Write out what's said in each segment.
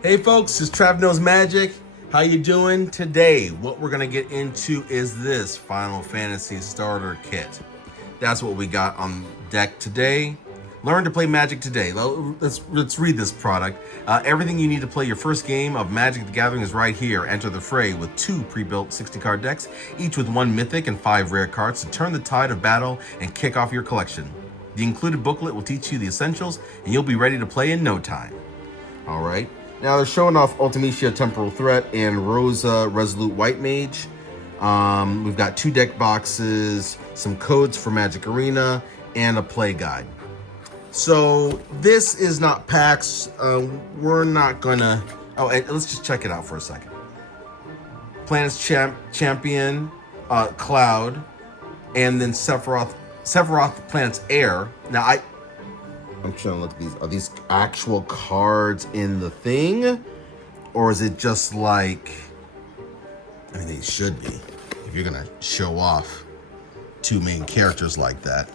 Hey folks, it's Trav Knows Magic. How you doing today? What we're gonna get into is this Final Fantasy Starter Kit. That's what we got on deck today. Learn to play Magic today. Let's read this product. Everything you need to play your first game of Magic the Gathering is right here. Enter the fray with 2 pre-built 60-card decks, each with 1 mythic and 5 rare cards to turn the tide of battle and kick off your collection. The included booklet will teach you the essentials, and you'll be ready to play in no time. All right. Now they're showing off Ultimecia Temporal Threat and Rosa Resolute White Mage. We've got 2 deck boxes, some codes for Magic Arena, and a play guide. So this is not PAX. We're not gonna. Oh, and let's just check it out for a second. Planet's Champion, Cloud, and then Sephiroth Planet's Heir. Now I'm trying to look at these. Are these actual cards in the thing? Or is it just like... I mean, they should be. If you're going to show off 2 main characters like that.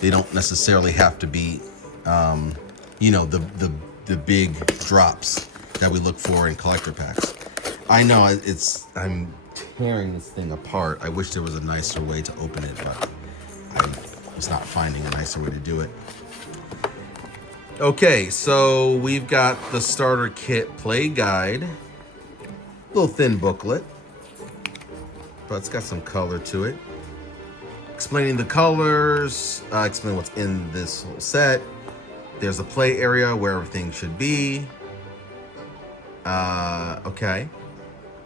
They don't necessarily have to be, the big drops that we look for in collector packs. I know, I'm tearing this thing apart. I wish there was a nicer way to open it, but I was not finding a nicer way to do it. Okay, so we've got the starter kit play guide. Little thin booklet, but it's got some color to it. Explaining the colors, explain what's in this whole set. There's a play area where everything should be. Okay,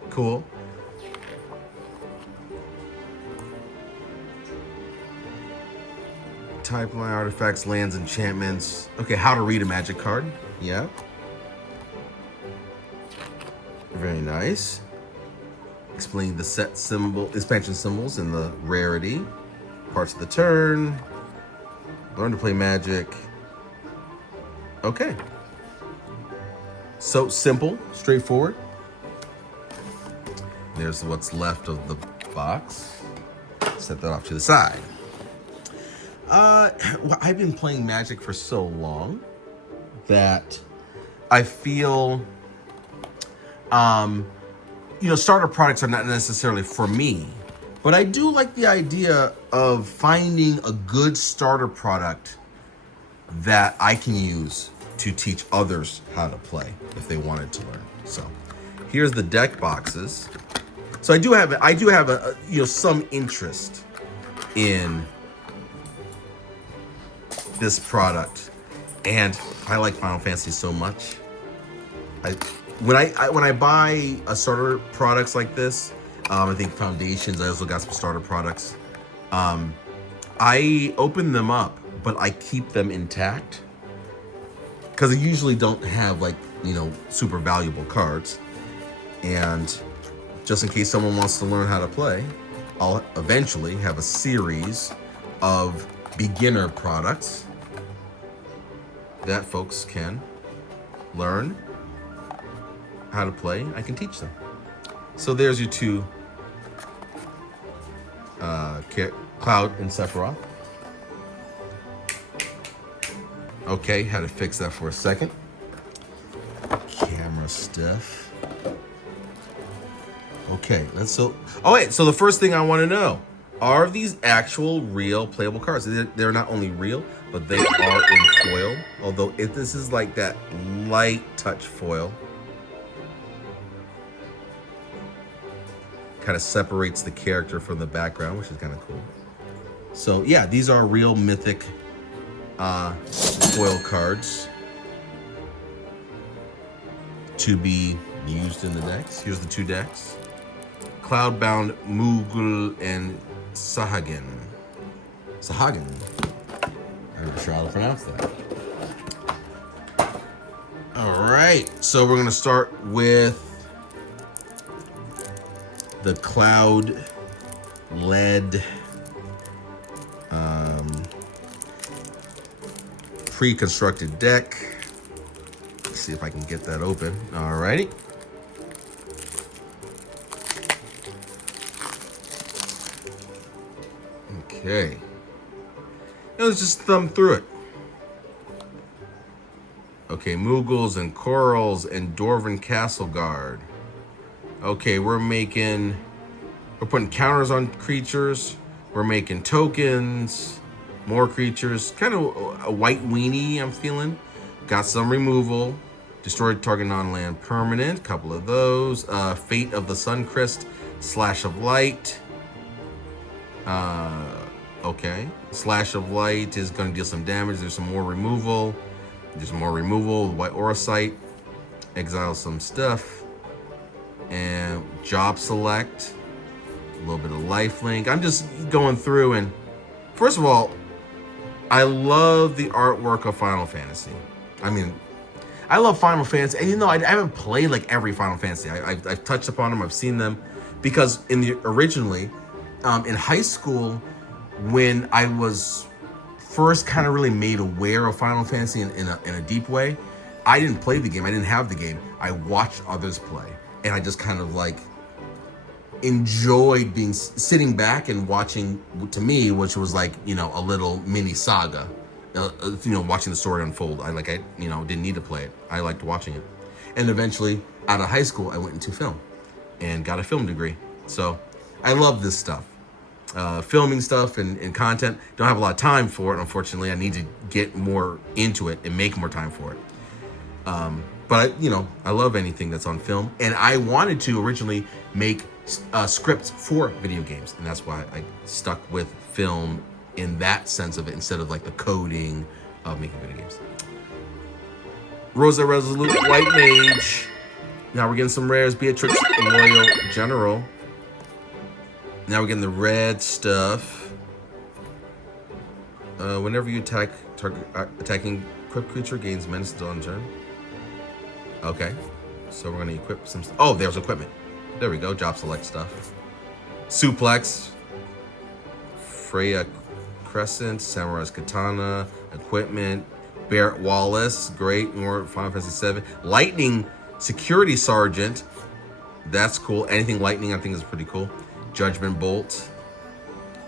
cool. Type line, artifacts, lands, enchantments. Okay, how to read a magic card. Yeah. Very nice. Explain the set symbol, expansion symbols, and the rarity. Parts of the turn. Learn to play Magic. Okay. So simple, straightforward. There's what's left of the box. Set that off to the side. Well, I've been playing Magic for so long that I feel, starter products are not necessarily for me, but I do like the idea of finding a good starter product that I can use to teach others how to play if they wanted to learn. So here's the deck boxes. So I do have some interest in this product, and I like Final Fantasy so much. When I buy a starter products like this, I think Foundations, I also got some starter products. I open them up, but I keep them intact because I usually don't have super valuable cards. And just in case someone wants to learn how to play, I'll eventually have a series of beginner products that folks can learn how to play. I can teach them. So there's your 2 Cloud and Sephiroth. Okay, had to fix that for a second. Camera stuff. Okay, so the first thing I want to know, are these actual real playable cards? They're not only real, but they are in foil. Although if this is like that light touch foil, kind of separates the character from the background, which is kind of cool. So yeah, these are real mythic foil cards to be used in the decks. Here's the 2 decks. Cloudbound Moogle and Sahagin. I'm not sure how to pronounce that. All right, so we're gonna start with the Cloud LED pre-constructed deck. Let's see if I can get that open. All righty. Okay. Now let's just thumb through it. Okay, Moogles and Corals and Dwarven Castle Guard. Okay, we're putting counters on creatures. We're making tokens, more creatures. Kind of a white weenie, I'm feeling. Got some removal. Destroyed target non-land permanent. Couple of those. Fate of the Suncrist. Slash of Light. Okay. Slash of Light is going to deal some damage. There's some more removal. There's more removal. White Auracite. Exile some stuff. And Job Select. A little bit of Lifelink. I'm just going through, and first of all, I love the artwork of Final Fantasy. I mean, I love Final Fantasy, and I haven't played like every Final Fantasy. I've touched upon them, I've seen them, because originally, in high school, when I was first kind of really made aware of Final Fantasy in a deep way, I didn't play the game. I didn't have the game. I watched others play, and I just kind of like enjoyed sitting back and watching, to me, which was like, a little mini saga, watching the story unfold. I didn't need to play it. I liked watching it. And eventually, out of high school, I went into film and got a film degree. So I love this stuff. Filming stuff and content. Don't have a lot of time for it, unfortunately. I need to get more into it and make more time for it. But I love anything that's on film. And I wanted to originally make scripts for video games, and that's why I stuck with film in that sense of it, instead of like the coding of making video games. Rosa Resolute, White Mage. Now we're getting some rares. Beatrix, Loyal General. Now we're getting the red stuff. Whenever you attacking equipped creature gains menace on turn. Okay, so we're gonna equip some. Oh, there's equipment. There we go. Job select stuff. Suplex. Freya Crescent. Samurai's Katana. Equipment. Barrett Wallace. Great. More Final Fantasy VII. Lightning Security Sergeant. That's cool. Anything lightning I think is pretty cool. Judgment Bolt.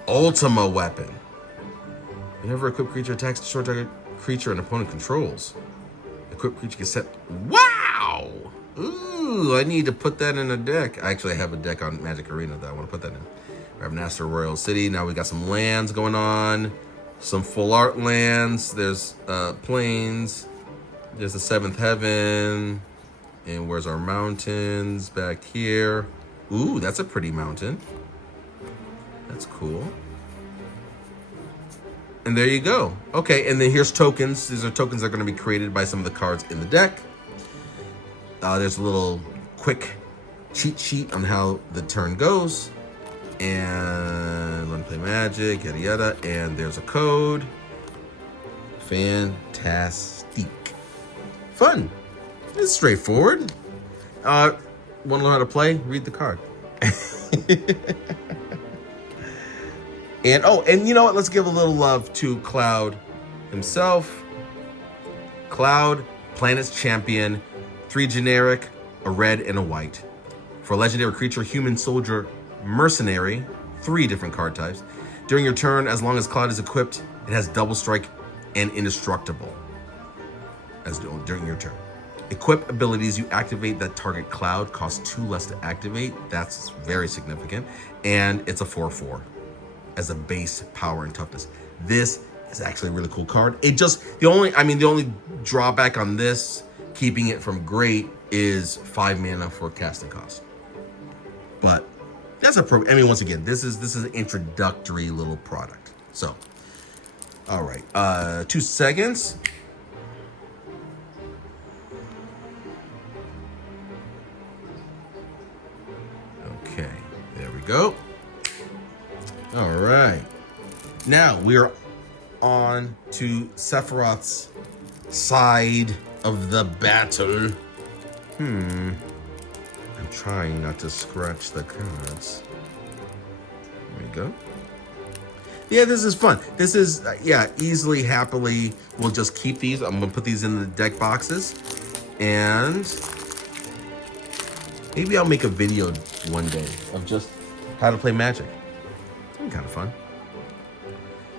Ultima Weapon. Whenever a equipped creature attacks, destroy target creature an opponent controls. Equipped creature gets set. Wow! Ooh, I need to put that in a deck. I actually have a deck on Magic Arena that I want to put that in. Ravenastor Royal City. Now we got some lands going on. Some full art lands. There's plains. There's the Seventh Heaven. And where's our mountains? Back here. Ooh, that's a pretty mountain. That's cool. And there you go. Okay, and then here's tokens. These are tokens that are going to be created by some of the cards in the deck. There's a little quick cheat sheet on how the turn goes. And learn to play Magic, yada yada. And there's a code. Fantastic. Fun. It's straightforward. Want to learn how to play? Read the card. And you know what? Let's give a little love to Cloud himself. Cloud, Planet's Champion, 3 generic, a red and a white. For a legendary creature, human, soldier, mercenary, 3 different card types. During your turn, as long as Cloud is equipped, it has double strike and indestructible. During your turn. Equip abilities you activate that target Cloud cost 2 less to activate. That's very significant. And it's a 4/4 as a base power and toughness. This is actually a really cool card. The only drawback on this, keeping it from great, is 5 mana for casting cost. But that's once again, this is an introductory little product. So, all right, 2 seconds. Okay, there we go. All right. Now we are on to Sephiroth's side of the battle. I'm trying not to scratch the cards. There we go. Yeah, this is fun. This is, easily, happily, we'll just keep these. I'm going to put these in the deck boxes. And maybe I'll make a video one day of just how to play Magic. Kind of fun.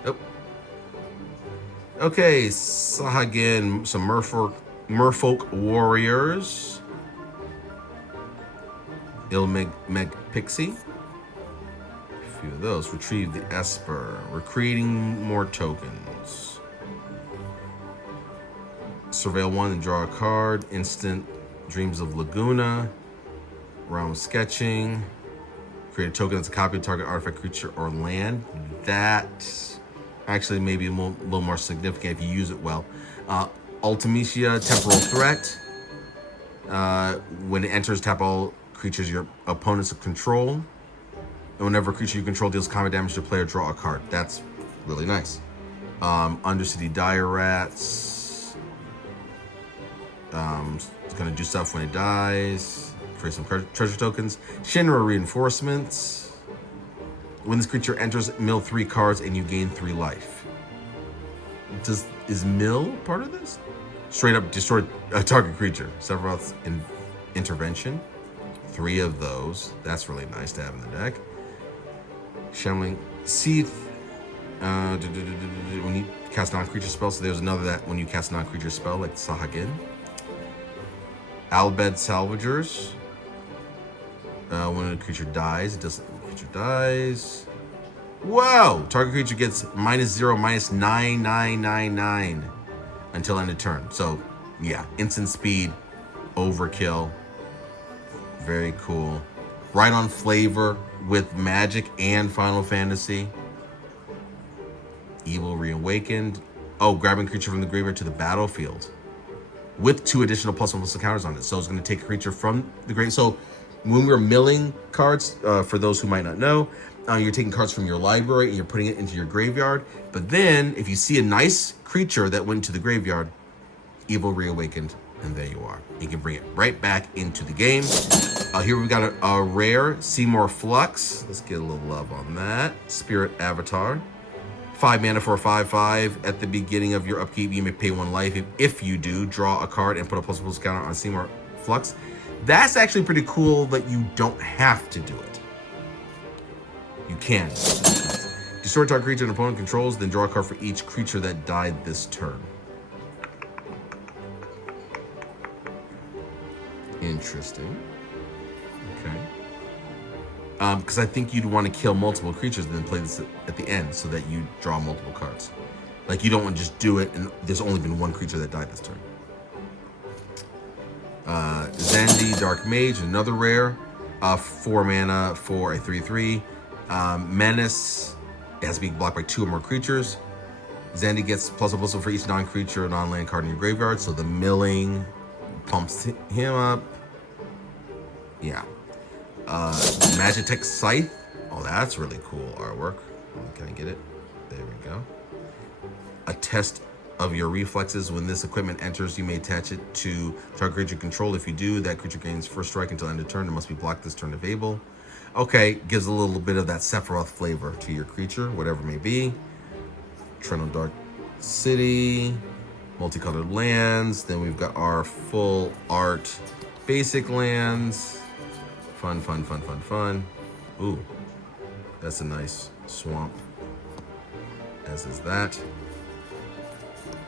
Oh. Okay, Sahagin, some Merfolk Warriors. Ilmeg Pixie. A few of those. Retrieve the Esper. We're creating more tokens. Surveil 1 and draw a card. Instant Dreams of Laguna. Realm Sketching. Create a token that's a copy of target artifact, creature, or land. That actually may be a little more significant if you use it well. Ultimecia, Temporal Threat. When it enters, tap all creatures your opponents control. And whenever a creature you control deals combat damage to a player, draw a card. That's really nice. Undercity Dire Rats. It's going to do stuff when it dies. Create some treasure tokens. Shinra Reinforcements. When this creature enters, mill 3 cards and you gain 3 life. Is mill part of this? Straight up destroy a target creature. Sephiroth's Intervention. 3 of those. That's really nice to have in the deck. Shambling Seath. When you cast non-creature spells, so there's another that when you cast non-creature spell, like Sahagin. Albed Salvagers. When a creature dies, it doesn't. Creature dies. Whoa! Target creature gets -0, -9999 until end of turn. So, yeah, instant speed, overkill. Very cool. Right on flavor with Magic and Final Fantasy. Evil Reawakened. Oh, grabbing creature from the graveyard to the battlefield with 2 additional +1/+1 counters on it. So it's going to take a creature from the grave. So when we're milling cards, for those who might not know, you're taking cards from your library and you're putting it into your graveyard. But then if you see a nice creature that went to the graveyard, Evil Reawakened, and there you are. You can bring it right back into the game. Here we've got a rare Seymour Flux. Let's get a little love on that. Spirit Avatar. 5 mana for a 5/5. At the beginning of your upkeep, you may pay 1 life. If you do, draw a card and put a +1/+1 counter on Seymour Flux. That's actually pretty cool that you don't have to do it. You can. Destroy target creature an opponent controls, then draw a card for each creature that died this turn. Interesting. Okay. Because I think you'd want to kill multiple creatures and then play this at the end so that you draw multiple cards. Like, you don't want to just do it and there's only been 1 creature that died this turn. Zandi, Dark Mage, another rare. 4 mana for a 3/3. Menace. It has to be blocked by 2 or more creatures. Zandi gets +1/+1 for each non-creature, non-land card in your graveyard. So the milling pumps him up. Yeah. Magitech Scythe. Oh, that's really cool artwork. Can I get it? There we go. A test of your reflexes. When this equipment enters, you may attach it to target creature control. If you do, that creature gains first strike until end of turn. It must be blocked this turn if able. Okay, gives a little bit of that Sephiroth flavor to your creature, whatever it may be. Treno Dark City. Multicolored lands. Then we've got our full art basic lands. Fun, fun, fun, fun, fun. Ooh, that's a nice swamp. As is that.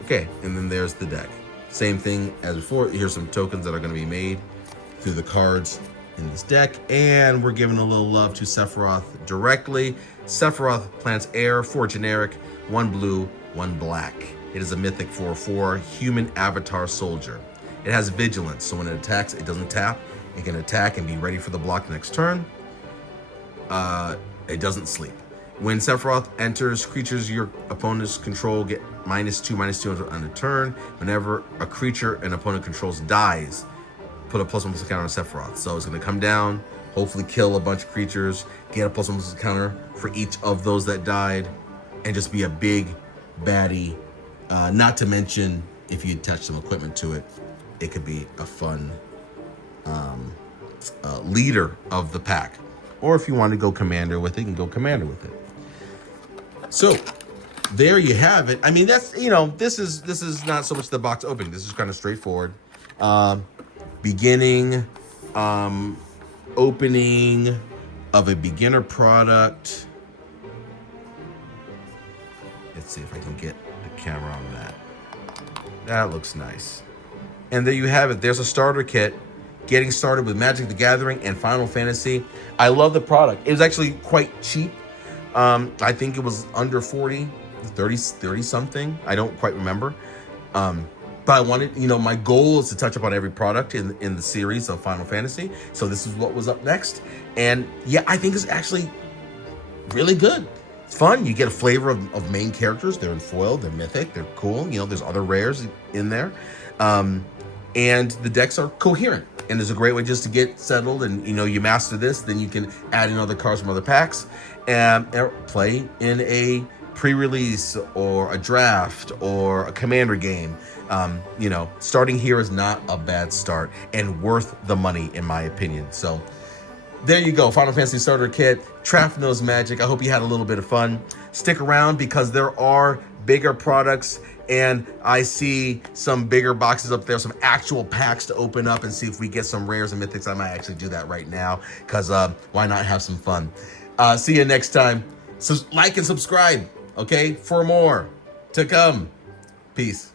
Okay, and then there's the deck. Same thing as before. Here's some tokens that are going to be made through the cards in this deck. And we're giving a little love to Sephiroth directly. Sephiroth plants air, 4 generic, 1 blue, 1 black. It is a mythic 4/4 human avatar soldier. It has vigilance, so when it attacks, it doesn't tap. It can attack and be ready for the block next turn. It doesn't sleep. When Sephiroth enters, creatures your opponents control get -2/-2 on a turn. Whenever a creature an opponent controls dies, put a +1/+1 counter on Sephiroth. So it's going to come down, hopefully kill a bunch of creatures, get a +1/+1 counter for each of those that died, and just be a big baddie. Not to mention, if you attach some equipment to it, it could be a fun leader of the pack. Or if you want to go commander with it, you can go commander with it. So there you have it. I mean, that's, you know, this is not so much the box opening. This is kind of straightforward. Beginning, opening of a beginner product. Let's see if I can get the camera on that. That looks nice. And there you have it. There's a starter kit getting started with Magic the Gathering and Final Fantasy. I love the product. It was actually quite cheap. I think it was under 40, 30 something. I don't quite remember. But I wanted, my goal is to touch upon every product in the series of Final Fantasy. So this is what was up next. And yeah, I think it's actually really good. It's fun. You get a flavor of main characters. They're in foil, they're mythic, they're cool. There's other rares in there. And the decks are coherent. And there's a great way just to get settled, and you master this, then you can add in other cards from other packs and play in a pre-release or a draft or a commander game. Starting here is not a bad start and worth the money in my opinion. So there you go, Final Fantasy Starter Kit, Trapnose Magic. I hope you had a little bit of fun. Stick around because there are bigger products, and I see some bigger boxes up there, some actual packs to open up and see if we get some rares and mythics. I might actually do that right now because why not have some fun? See you next time. So like and subscribe, okay, for more to come. Peace.